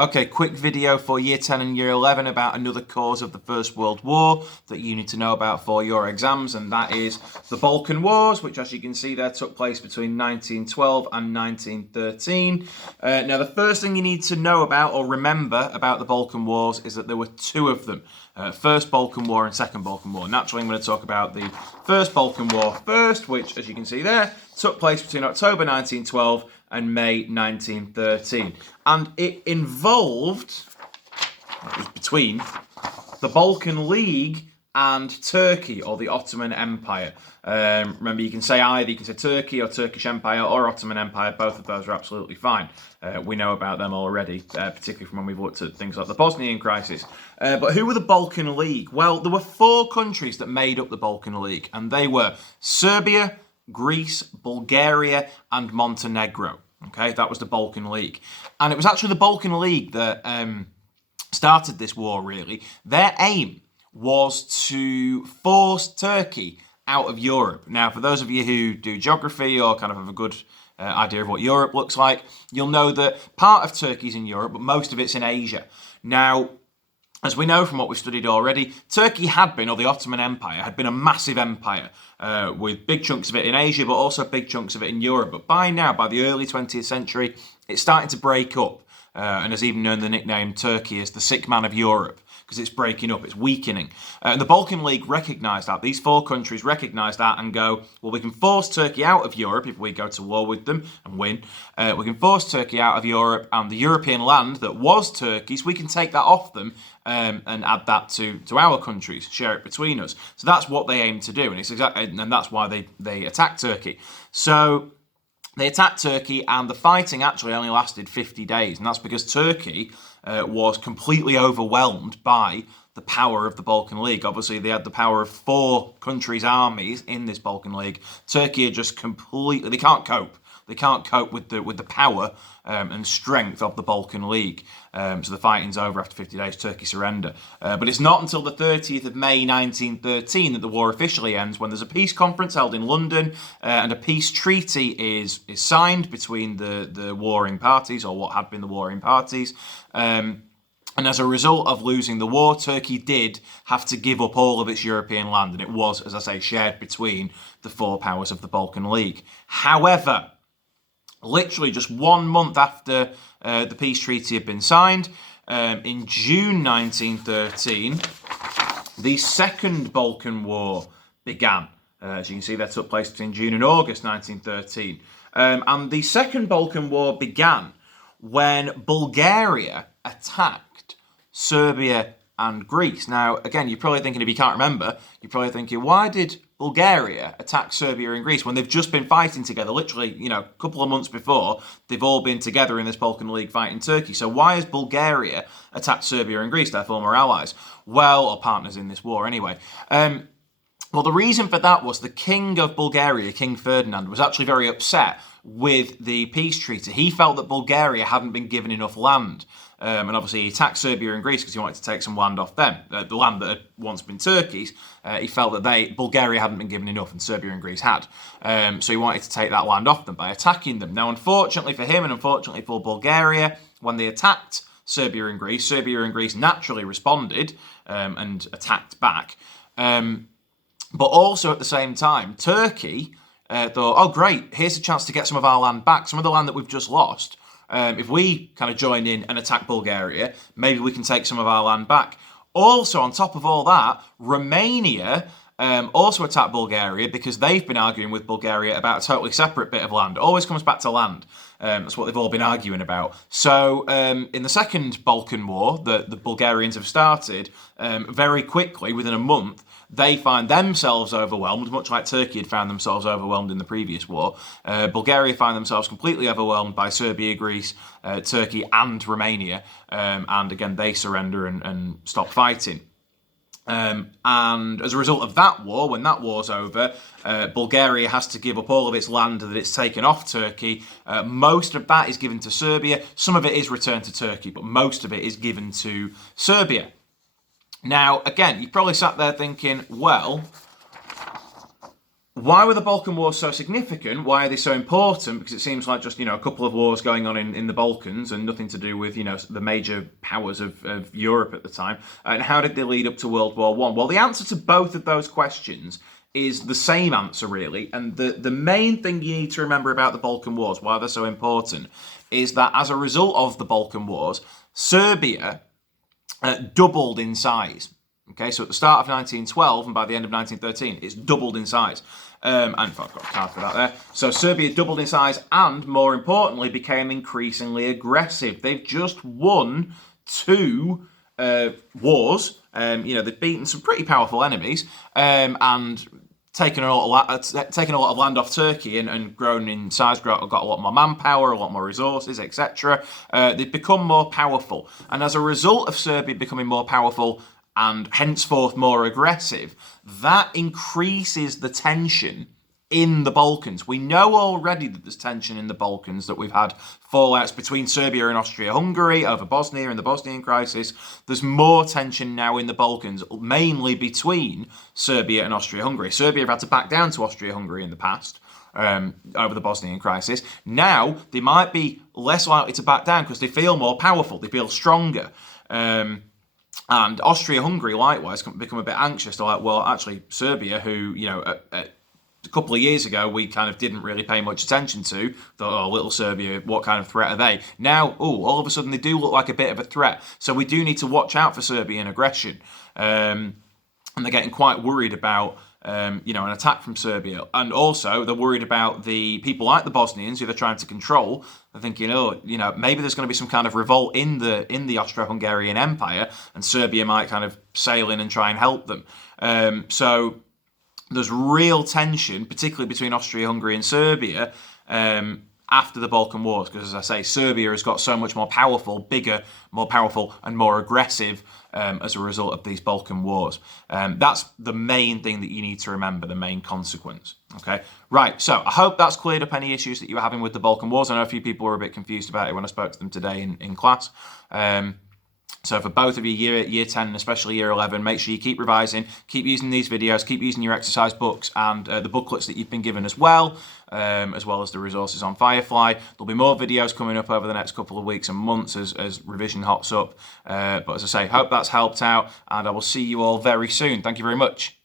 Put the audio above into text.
Okay, quick video for Year 10 and Year 11 about another cause of the First World War that you need to know about for your exams, and that is the Balkan Wars, which, as you can see there, took place between 1912 and 1913. Now, the first thing you need to know about or remember about the Balkan Wars is that there were two of them. First Balkan War and Second Balkan War. Naturally, I'm going to talk about the First Balkan War first, which, as you can see there, took place between October 1912 and May 1913. And it involved, it was between, the Balkan League and Turkey, or the Ottoman Empire. Remember, you can say either, you can say Turkey or Turkish Empire or Ottoman Empire. Both of those are absolutely fine. We know about them already, particularly from when we've looked at things like the Bosnian crisis. But who were the Balkan League? Well, there were four countries that made up the Balkan League, and they were Serbia, Greece, Bulgaria, and Montenegro. Okay, that was the Balkan League. And it was actually the Balkan League that started this war, really. Their aim was to force Turkey out of Europe. Now, for those of you who do geography or kind of have a good idea of what Europe looks like, you'll know that part of Turkey's in Europe, but most of it's in Asia. Now, as we know from what we've studied already, Turkey had been, or the Ottoman Empire, had been a massive empire with big chunks of it in Asia, but also big chunks of it in Europe. But by now, by the early 20th century, it's starting to break up and has even earned the nickname Turkey as the sick man of Europe, because it's breaking up, it's weakening. And the Balkan League recognised that. These four countries recognise that and go, well, we can force Turkey out of Europe if we go to war with them and win. We can force Turkey out of Europe and the European land that was Turkey's, we can take that off them and add that to our countries, share it between us. So that's what they aim to do, and it's and that's why they attacked Turkey. So they attacked Turkey, and the fighting actually only lasted 50 days, and that's because Turkey was completely overwhelmed by the power of the Balkan League. Obviously, they had the power of four countries' armies in this Balkan League. Turkey are just completely, they can't cope. They can't cope with the power and strength of the Balkan League. So the fighting's over after 50 days, Turkey surrender. But it's not until the 30th of May 1913 that the war officially ends, when there's a peace conference held in London and a peace treaty is signed between the warring parties, or what had been the warring parties. And as a result of losing the war, Turkey did have to give up all of its European land, and it was, as I say, shared between the four powers of the Balkan League. However, literally just 1 month after the peace treaty had been signed, in June 1913, the Second Balkan War began. As you can see, that took place between June and August 1913. And the Second Balkan War began when Bulgaria attacked Serbia and Greece. Now, again, you're probably thinking, if you can't remember, you're probably thinking, why did Bulgaria attack Serbia and Greece when they've just been fighting together? Literally, a couple of months before, they've all been together in this Balkan League fighting Turkey. So why has Bulgaria attacked Serbia and Greece, their former allies? Well, or partners in this war anyway. Well, the reason for that was the King of Bulgaria, King Ferdinand, was actually very upset with the peace treaty. He felt that Bulgaria hadn't been given enough land. And obviously he attacked Serbia and Greece because he wanted to take some land off them, the land that had once been Turkey's. He felt that Bulgaria hadn't been given enough, and Serbia and Greece had. So he wanted to take that land off them by attacking them. Now, unfortunately for him, and unfortunately for Bulgaria, when they attacked Serbia and Greece naturally responded and attacked back. But also at the same time, Turkey thought, oh great, here's a chance to get some of our land back, some of the land that we've just lost. If we kind of join in and attack Bulgaria, maybe we can take some of our land back. Also, on top of all that, Romania also attacked Bulgaria because they've been arguing with Bulgaria about a totally separate bit of land. It always comes back to land. That's what they've all been arguing about. So in the Second Balkan War that the Bulgarians have started, very quickly, within a month, they find themselves overwhelmed, much like Turkey had found themselves overwhelmed in the previous war. Bulgaria find themselves completely overwhelmed by Serbia, Greece, Turkey and Romania. And again, they surrender and stop fighting. And as a result of that war, when that war's over, Bulgaria has to give up all of its land that it's taken off Turkey. Most of that is given to Serbia. Some of it is returned to Turkey, but most of it is given to Serbia. Now, again, you probably sat there thinking, well, Why were the Balkan Wars so significant? Why are they so important? Because it seems like just, a couple of wars going on in the Balkans and nothing to do with, the major powers of Europe at the time. And how did they lead up to World War One? Well, the answer to both of those questions is the same answer, really. And the main thing you need to remember about the Balkan Wars, why they're so important, is that as a result of the Balkan Wars, Serbia doubled in size. Okay, so at the start of 1912 and by the end of 1913, it's doubled in size. And I've got a card for that there. So Serbia doubled in size and, more importantly, became increasingly aggressive. They've just won 2 wars. They've beaten some pretty powerful enemies and taken a lot of land off Turkey and grown in size, got a lot more manpower, a lot more resources, etc. They've become more powerful. And as a result of Serbia becoming more powerful and henceforth more aggressive, that increases the tension in the Balkans. We know already that there's tension in the Balkans, that we've had fallouts between Serbia and Austria-Hungary over Bosnia and the Bosnian crisis. There's more tension now in the Balkans, mainly between Serbia and Austria-Hungary. Serbia have had to back down to Austria-Hungary in the past over the Bosnian crisis. Now, they might be less likely to back down because they feel more powerful, they feel stronger. And Austria-Hungary, likewise, can become a bit anxious. They're like, well, actually, Serbia, who, a couple of years ago, we kind of didn't really pay much attention to. Thought, oh, little Serbia, what kind of threat are they? Now, all of a sudden, they do look like a bit of a threat. So we do need to watch out for Serbian aggression. And they're getting quite worried about, an attack from Serbia. And also, they're worried about the people like the Bosnians who they're trying to control. They're thinking, maybe there's going to be some kind of revolt in the Austro-Hungarian Empire, and Serbia might kind of sail in and try and help them. So there's real tension, particularly between Austria-Hungary and Serbia, after the Balkan Wars, because, as I say, Serbia has got so much more powerful, bigger, more powerful, and more aggressive as a result of these Balkan Wars. That's the main thing that you need to remember, the main consequence. Okay, right, so I hope that's cleared up any issues that you were having with the Balkan Wars. I know a few people were a bit confused about it when I spoke to them today in class. So for both of you, year 10 and especially year 11, make sure you keep revising, keep using these videos, keep using your exercise books and the booklets that you've been given as well as the resources on Firefly. There'll be more videos coming up over the next couple of weeks and months as revision hots up. But as I say, hope that's helped out, and I will see you all very soon. Thank you very much.